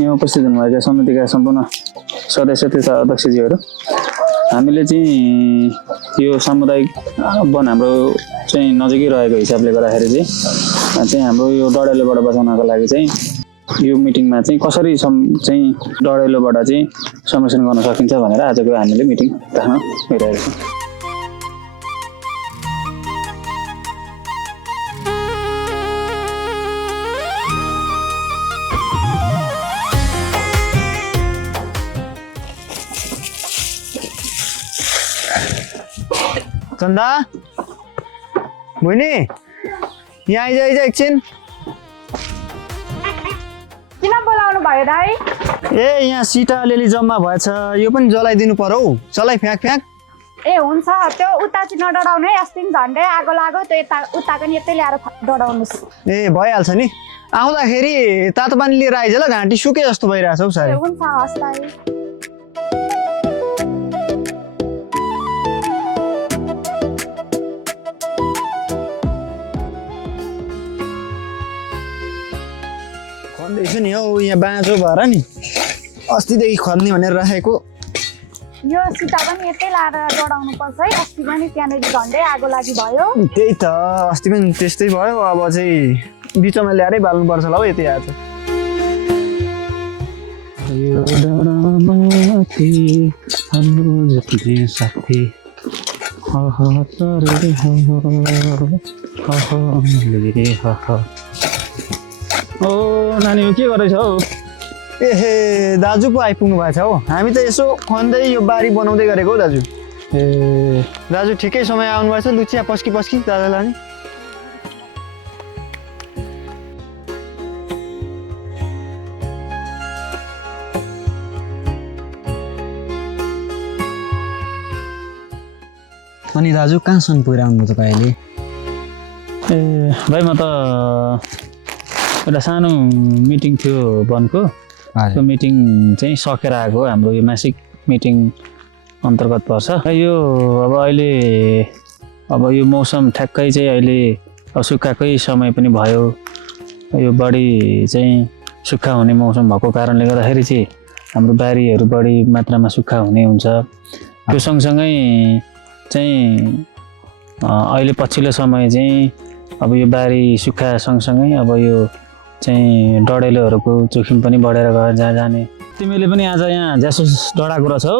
यहाँ उपस्थित हुनुभएका समितिका सम्पूर्ण सदस्य तथा अध्यक्षज्यूहरू, हामीले चाहिँ यो सामुदायिक वन हाम्रो चाहिँ नजिकै रहेको हिसाबले गर्दाखेरि चाहिँ हाम्रो यो डडेलोबाट बचाउनको लागि चाहिँ यो मिटिङमा चाहिँ कसरी चाहिँ डडेलोबाट चाहिँ संरक्षण गर्न सकिन्छ भनेर आजको हामीले मिटिङ राख्न गइरहेको छौँ। चन्दा बहिनी यहाँ आइज एकछिन। किन बोलाउनु भयो दाइ? ए यहाँ सिटा अलिअलि जम्मा भएछ, यो पनि जलाइदिनु पर्यो हौ। चलाइ फ्याँक फ्याँक। ए हुन्छ, त्यो उता चाहिँ नडराउनु है, अस्ति पनि झन्डै आगो लाग्यो, त्यो यता उता पनि यतै ल्याएर डराउनुहोस्। ए भइहाल्छ नि, आउँदाखेरि तातो पानी लिएर आइज ल, घाँटी सुके जस्तो भइरहेछ हौ साह्रै। हुन्छ हस् दाइ। खन्दैछु नि हौ, यहाँ बाँझो भएर नि अस्तिदेखि खन्ने भनेर राखेको। यो सिटा पनि यतै ल्याएर डराउनु पर्छ है, अस्ति पनि त्यहाँनिर झन्डै आगो लागि भयो। त्यही त, अस्ति पनि त्यस्तै भयो, अब चाहिँ बिचमा ल्याएरै बाल्नुपर्छ ल हौ यति आज। ओ नानी के गर्दैछ हौ? एहे दाजु पो आइपुग्नु भएको छ हौ। हामी त यसो खन्दै यो बारी बनाउँदै गरेको हौ दाजु। ए दाजु ठिकै समय आउनु भएको छ, लुचिया पस्की पस्की दादालाई नि। अनि दाजु कहाँसम्म पुऱ्याउनु तपाईँले? ए भाइ म त एउटा सानो मिटिङ थियो वनको, त्यो मिटिङ चाहिँ सकेर आएको, हाम्रो यो मासिक मिटिङ अन्तर्गत पर्छ। यो अब अहिले यो मौसम ठ्याक्कै चाहिँ अहिले सुक्खाकै समय पनि भयो, यो बढी चाहिँ सुक्खा हुने मौसम भएको कारणले गर्दाखेरि चाहिँ हाम्रो बारीहरू बढी मात्रामा सुक्खा हुने हुन्छ। त्यो सँगसँगै चाहिँ अहिले पछिल्लो समय चाहिँ अब यो बारी सुक्खा सँगसँगै अब यो चाहिँ डडेलोहरूको जोखिम पनि बढेर गएर जाने। तिमीले पनि आज यहाँ ज्यासुस डढाएको रहेछ हौ।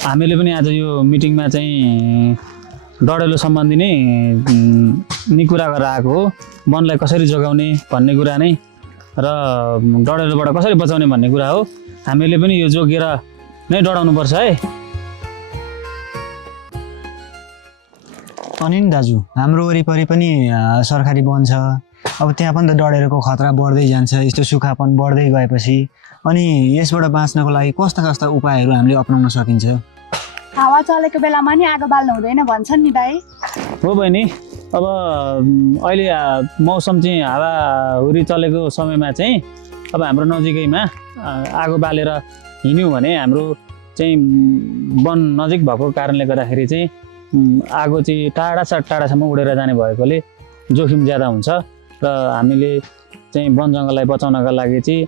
हामीले पनि आज यो मिटिङमा चाहिँ डडेलो सम्बन्धी नै कुरा गरेर आएको हो, वनलाई कसरी जोगाउने भन्ने कुरा नै र डडेलोबाट कसरी बचाउने भन्ने कुरा हो। हामीले पनि यो जोगेर नै डढाउनुपर्छ है। अनि नि दाजु, हाम्रो वरिपरि पनि सरकारी वन छ, अब त्यहाँ पनि त डडेलोको खतरा बढ्दै जान्छ यस्तो सुक्खापन बढ्दै गएपछि। अनि यसबाट बाँच्नको लागि कस्ता कस्ता उपायहरू हामीले अपनाउन सकिन्छ? हावा चलेको बेलामा नि आगो बाल्नु हुँदैन भन्छन् नि दाइ। हो बहिनी, अब अहिले मौसम चाहिँ हावाहुरी चलेको समयमा चाहिँ अब हाम्रो नजिकैमा आगो बालेर हिँड्यौँ भने हाम्रो चाहिँ वन नजिक भएको कारणले गर्दाखेरि चाहिँ आगो चाहिँ टाढासम्म उडेर जाने भएकोले जोखिम ज्यादा हुन्छ र हामीले चाहिँ वन जङ्गललाई बचाउनका लागि चाहिँ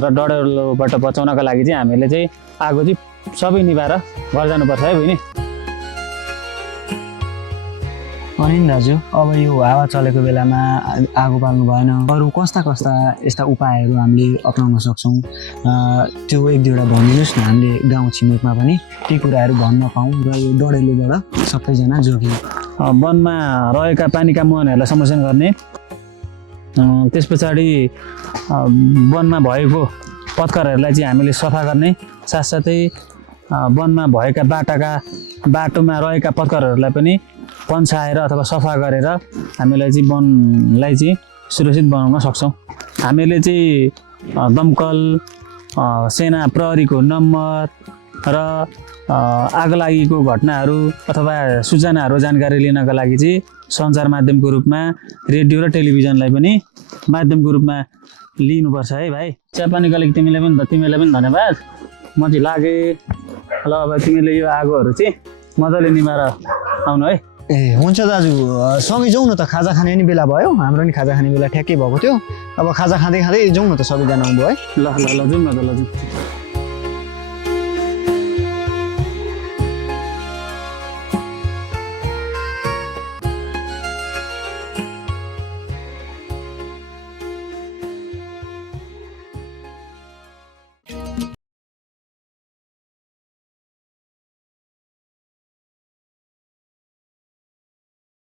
र डडेलोबाट बचाउनका लागि चाहिँ हामीले चाहिँ आगो चाहिँ सबै निभाएर घर जानुपर्छ है बहिनी। अनि नि दाजु, अब यो हावा चलेको बेलामा आगो बाल्नु भएन, अरू कस्ता कस्ता यस्ता उपायहरू हामीले अपनाउन सक्छौँ? त्यो एक दुईवटा भनिदिनुहोस् न, हामीले गाउँ छिमेकमा पनि ती कुराहरू भन्न पाऊँ र यो डडेलोबाट सबैजना जोगिन। वनमा रहेका पानीका मुहानहरूलाई संरक्षण गर्ने, त्यस पछाडि वनमा भएको पत्करहरूलाई चाहिँ हामीले सफा गर्ने, साथसाथै वनमा भएका बाटोमा रहेका पत्करहरूलाई पनि पन्साएर अथवा सफा गरेर हामीलाई चाहिँ वनलाई चाहिँ सुरक्षित बनाउन सक्छौँ। हामीले चाहिँ दमकल, सेना प्रहरीको नम्बर र आगलागीको घटनाहरू अथवा सूचनाहरू जानकारी लिनका लागि चाहिँ सञ्चार माध्यमको रूपमा रेडियो र टेलिभिजनलाई पनि माध्यमको रूपमा लिनुपर्छ है भाइ। चियापानीको लागि तिमीलाई पनि धन्यवाद। म चाहिँ लागेँ ल। अब तिमीले यो आगोहरू चाहिँ मजाले निभाएर आउनु है। ए हुन्छ दाजु सँगै जाउँ न त खाजा खाने नि बेला भयो हाम्रो नि खाजा खाने बेला ठ्याक्कै भएको थियो अब खाजा खाँदै खाँदै जाउँ न त सबैजना आउनुभयो है ल ल ल जाउँ न त ल जाउँ